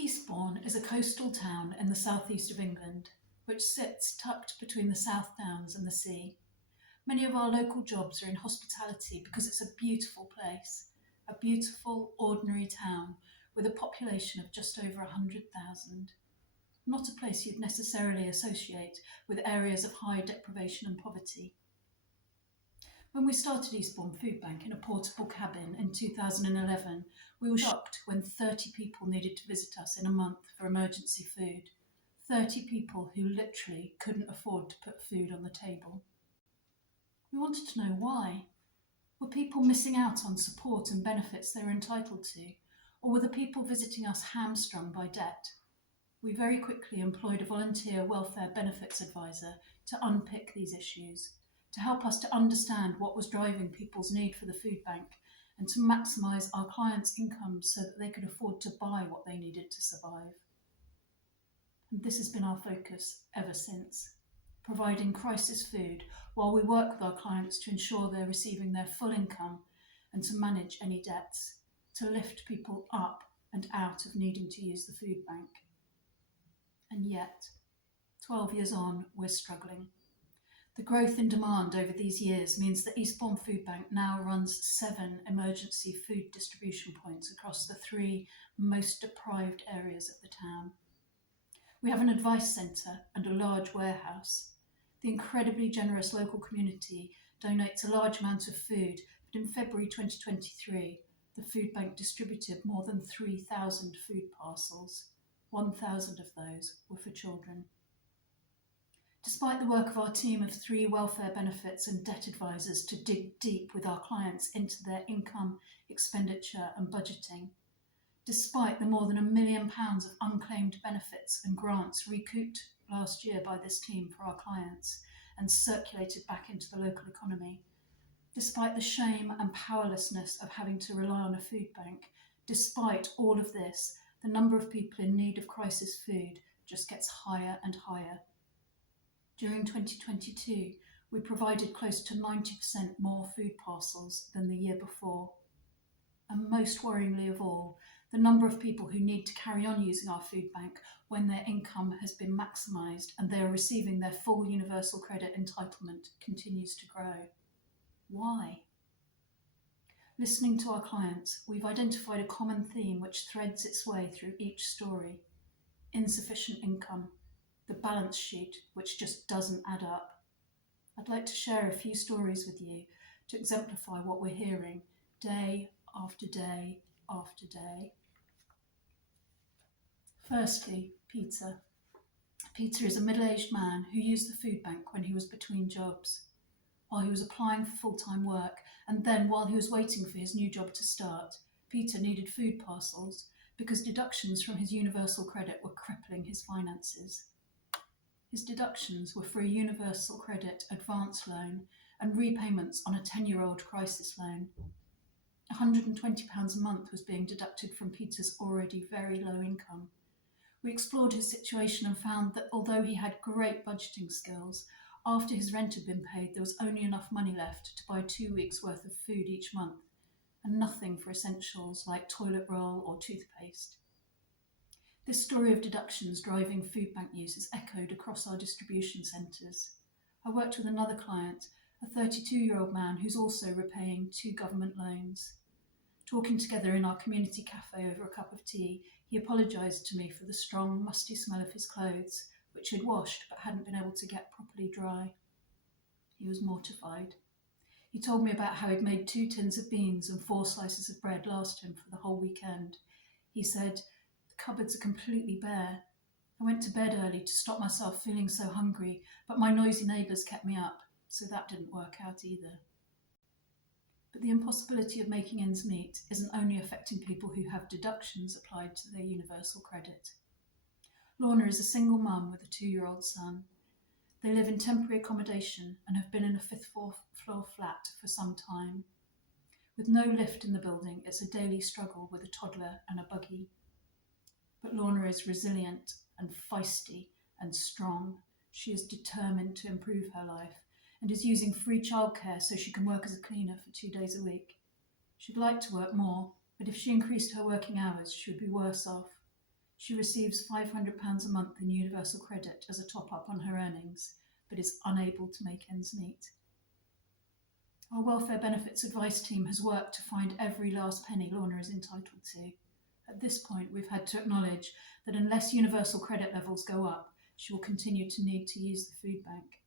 Eastbourne is a coastal town in the southeast of England, which sits tucked between the South Downs and the sea. Many of our local jobs are in hospitality because it's a beautiful place, a beautiful, ordinary town with a population of just over 100,000. Not a place you'd necessarily associate with areas of high deprivation and poverty. When we started Eastbourne Foodbank in a portable cabin in 2011, we were shocked when 30 people needed to visit us in a month for emergency food. 30 people who literally couldn't afford to put food on the table. We wanted to know why. Were people missing out on support and benefits they were entitled to, or were the people visiting us hamstrung by debt? We very quickly employed a volunteer welfare benefits advisor to unpick these issues, to help us to understand what was driving people's need for the food bank and to maximise our clients' incomes so that they could afford to buy what they needed to survive. And this has been our focus ever since, providing crisis food while we work with our clients to ensure they're receiving their full income and to manage any debts, to lift people up and out of needing to use the food bank. And yet, 12 years on, we're struggling. The growth in demand over these years means that Eastbourne Foodbank now runs 7 emergency food distribution points across the 3 most deprived areas of the town. We have an advice centre and a large warehouse. The incredibly generous local community donates a large amount of food, but in February 2023, the food bank distributed more than 3,000 food parcels. 1,000 of those were for children. Despite the work of our team of 3 welfare benefits and debt advisors to dig deep with our clients into their income, expenditure and budgeting, despite the more than £1 million of unclaimed benefits and grants recouped last year by this team for our clients and circulated back into the local economy, despite the shame and powerlessness of having to rely on a food bank, despite all of this, the number of people in need of crisis food just gets higher and higher. During 2022, we provided close to 90% more food parcels than the year before. And most worryingly of all, the number of people who need to carry on using our food bank when their income has been maximised and they are receiving their full universal credit entitlement continues to grow. Why? Listening to our clients, we've identified a common theme which threads its way through each story. Insufficient income, the balance sheet which just doesn't add up. I'd like to share a few stories with you to exemplify what we're hearing day after day after day. Firstly, Peter. Peter is a middle-aged man who used the food bank when he was between jobs, while he was applying for full-time work, and then while he was waiting for his new job to start. Peter needed food parcels because deductions from his universal credit were crippling his finances. His deductions were for a universal credit advance loan and repayments on a 10-year-old crisis loan. £120 a month was being deducted from Peter's already very low income. We explored his situation and found that although he had great budgeting skills, after his rent had been paid, there was only enough money left to buy 2 weeks' worth of food each month, and nothing for essentials like toilet roll or toothpaste. This story of deductions driving food bank use is echoed across our distribution centres. I worked with another client, a 32-year-old man who's also repaying 2 government loans. Talking together in our community cafe over a cup of tea, he apologised to me for the strong, musty smell of his clothes, which he'd washed but hadn't been able to get properly dry. He was mortified. He told me about how he'd made 2 tins of beans and 4 slices of bread last him for the whole weekend. He said, "The cupboards are completely bare. I went to bed early to stop myself feeling so hungry, but my noisy neighbours kept me up, so that didn't work out either." But the impossibility of making ends meet isn't only affecting people who have deductions applied to their universal credit. Lorna is a single mum with a 2-year-old son. They live in temporary accommodation and have been in a 5th floor flat for some time. With no lift in the building, it's a daily struggle with a toddler and a buggy. But Lorna is resilient and feisty and strong. She is determined to improve her life and is using free childcare so she can work as a cleaner for 2 days a week. She'd like to work more, but if she increased her working hours, she would be worse off. She receives £500 a month in universal credit as a top-up on her earnings, but is unable to make ends meet. Our welfare benefits advice team has worked to find every last penny Lorna is entitled to. At this point, we've had to acknowledge that unless universal credit levels go up, she will continue to need to use the food bank.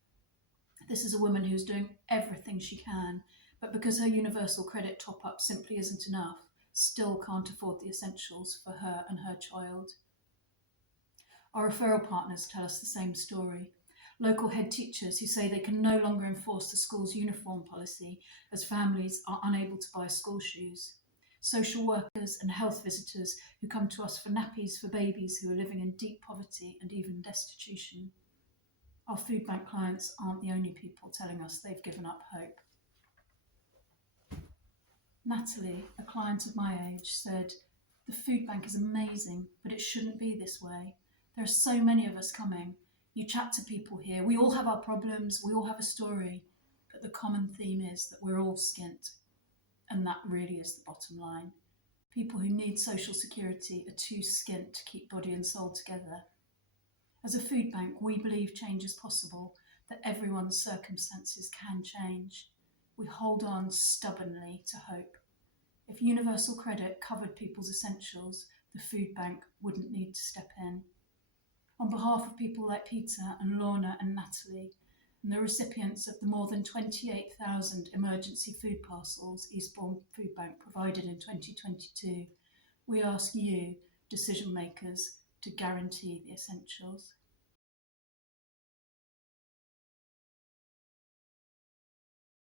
This is a woman who's doing everything she can, but because her universal credit top-up simply isn't enough, still can't afford the essentials for her and her child. Our referral partners tell us the same story. Local head teachers who say they can no longer enforce the school's uniform policy as families are unable to buy school shoes. Social workers and health visitors who come to us for nappies for babies who are living in deep poverty and even destitution. Our food bank clients aren't the only people telling us they've given up hope. Natalie, a client of my age, said, "The food bank is amazing, but it shouldn't be this way. There are so many of us coming. You chat to people here. We all have our problems. We all have a story. But the common theme is that we're all skint. And that really is the bottom line. People who need social security are too skint to keep body and soul together. As a food bank, we believe change is possible, that everyone's circumstances can change. We hold on stubbornly to hope. If universal credit covered people's essentials, the food bank wouldn't need to step in. On behalf of people like Peter and Lorna and Natalie, and the recipients of the more than 28,000 emergency food parcels Eastbourne Foodbank provided in 2022, we ask you, decision makers, to guarantee the essentials.